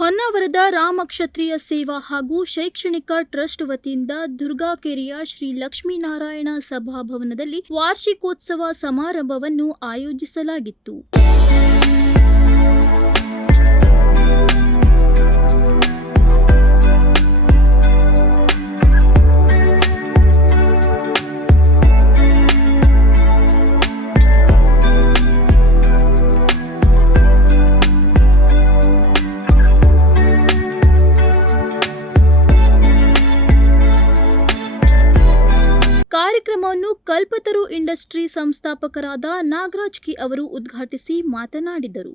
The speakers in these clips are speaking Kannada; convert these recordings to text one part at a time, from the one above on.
ಹೊನ್ನಾವರದ ರಾಮಕ್ಷತ್ರಿಯ ಸೇವಾ ಹಾಗೂ ಶೈಕ್ಷಣಿಕ ಟ್ರಸ್ಟ್ ವತಿಯಿಂದ ದುರ್ಗಾಕೆರೆಯ ಶ್ರೀ ಲಕ್ಷ್ಮೀನಾರಾಯಣ ಸಭಾಭವನದಲ್ಲಿ ವಾರ್ಷಿಕೋತ್ಸವ ಸಮಾರಂಭವನ್ನು ಆಯೋಜಿಸಲಾಗಿತ್ತು. ಕಾರ್ಯಕ್ರಮವನ್ನು ಕಲ್ಪತರು ಇಂಡಸ್ಟ್ರಿ ಸಂಸ್ಥಾಪಕರಾದ ನಾಗರಾಜ್ ಕಿ ಅವರು ಉದ್ಘಾಟಿಸಿ ಮಾತನಾಡಿದರು.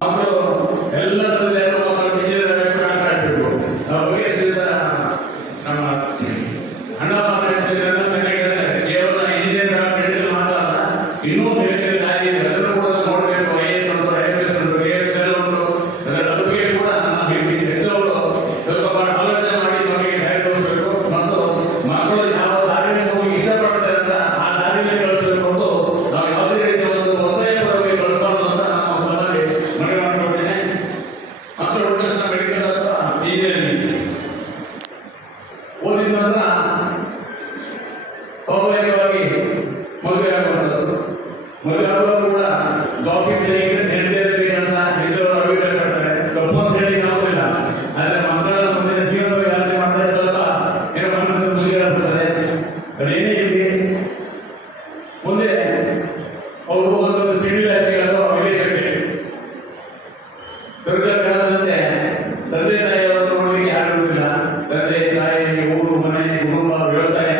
ತಂದೆ ತಾಯಿಯವರನ್ನು ನೋಡಲಿಕ್ಕೆ ಯಾರು ಇಲ್ಲ. ತಂದೆ ತಾಯಿ, ಊರು, ಮನೆ, ಕುಟುಂಬ, ವ್ಯವಸಾಯ,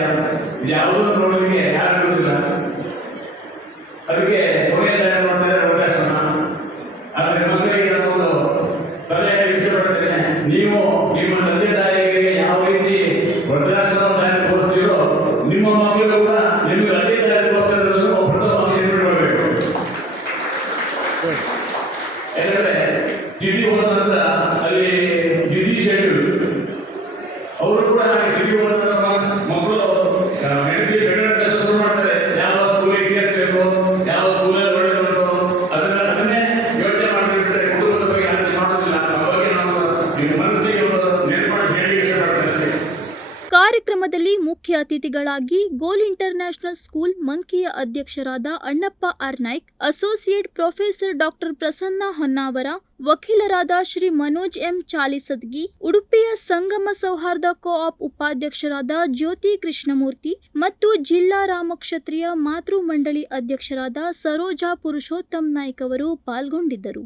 ಯಾವುದನ್ನು ನೋಡಲಿಕ್ಕೆ ಯಾರು ಇಲ್ಲ. ಅದಕ್ಕೆ ಕೊನೆಯ ತಾಯಿ ಮಾಡ್ತಾರೆ ಅವಕಾಶ ಆದರೆ ಮಕ್ಕಳಿಗೆ ನಾನು ಸಲಹೆ ಇಷ್ಟಪಡ್ತೇನೆ. ನೀವು ನಿಮ್ಮ ತಂದೆ ತಾಯಿಗಳಿಗೆ ಕಾರ್ಯಕ್ರಮದಲ್ಲಿ ಮುಖ್ಯ ಅತಿಥಿಗಳಾಗಿ ಗೋಲ್ ಇಂಟರ್ನ್ಯಾಷನಲ್ ಸ್ಕೂಲ್ ಮಂಕಿಯ ಅಧ್ಯಕ್ಷರಾದ Annappa R Naik, associate professor doctor Prasanna Honnavar ವಕೀಲರಾದ ಶ್ರೀ ಮನೋಜ್ ಎಂ ಚಾಲಿಸದ್ಗಿ, ಉಡುಪಿಯ ಸಂಗಮ ಸೌಹಾರ್ದ ಕೋಆಪ್ ಉಪಾಧ್ಯಕ್ಷರಾದ ಜ್ಯೋತಿ ಕೃಷ್ಣಮೂರ್ತಿ ಮತ್ತು ಜಿಲ್ಲಾ ರಾಮಕ್ಷತ್ರಿಯ ಮಾತೃ ಮಂಡಳಿ ಅಧ್ಯಕ್ಷರಾದ ಸರೋಜಾ ಪುರುಷೋತ್ತಮ್ ನಾಯ್ಕ್ ಅವರು ಪಾಲ್ಗೊಂಡಿದ್ದರು.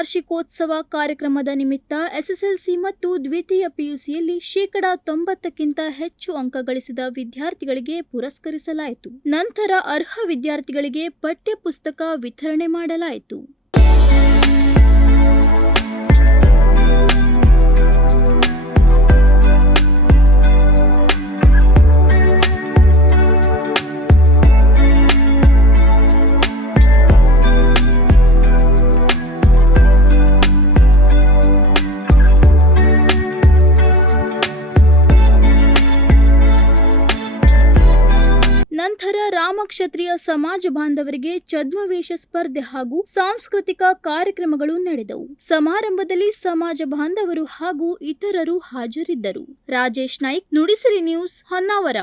ವಾರ್ಷಿಕೋತ್ಸವ ಕಾರ್ಯಕ್ರಮದ ನಿಮಿತ್ತ ಎಸ್ಎಸ್ಎಲ್ಸಿ ಮತ್ತು ದ್ವಿತೀಯ ಪಿಯುಸಿಯಲ್ಲಿ ಶೇಕಡಾ ತೊಂಬತ್ತಕ್ಕಿಂತ ಹೆಚ್ಚು ಅಂಕ ಗಳಿಸಿದ ವಿದ್ಯಾರ್ಥಿಗಳಿಗೆ ಪುರಸ್ಕರಿಸಲಾಯಿತು. ನಂತರ ಅರ್ಹ ವಿದ್ಯಾರ್ಥಿಗಳಿಗೆ ಪಠ್ಯಪುಸ್ತಕ ವಿತರಣೆ ಮಾಡಲಾಯಿತು. ರಾಮಕ್ಷತ್ರಿಯ ಸಮಾಜ ಬಾಂಧವರಿಗೆ ಛದ್ಮವೇಷ ಸ್ಪರ್ಧೆ ಹಾಗೂ ಸಾಂಸ್ಕೃತಿಕ ಕಾರ್ಯಕ್ರಮಗಳು ನಡೆದವು. ಸಮಾರಂಭದಲ್ಲಿ ಸಮಾಜ ಬಾಂಧವರು ಹಾಗೂ ಇತರರು ಹಾಜರಿದ್ದರು. ರಾಜೇಶ್ ನಾಯ್ಕ್, ನುಡಿಸಿರಿ ನ್ಯೂಸ್, ಹೊನ್ನಾವರ.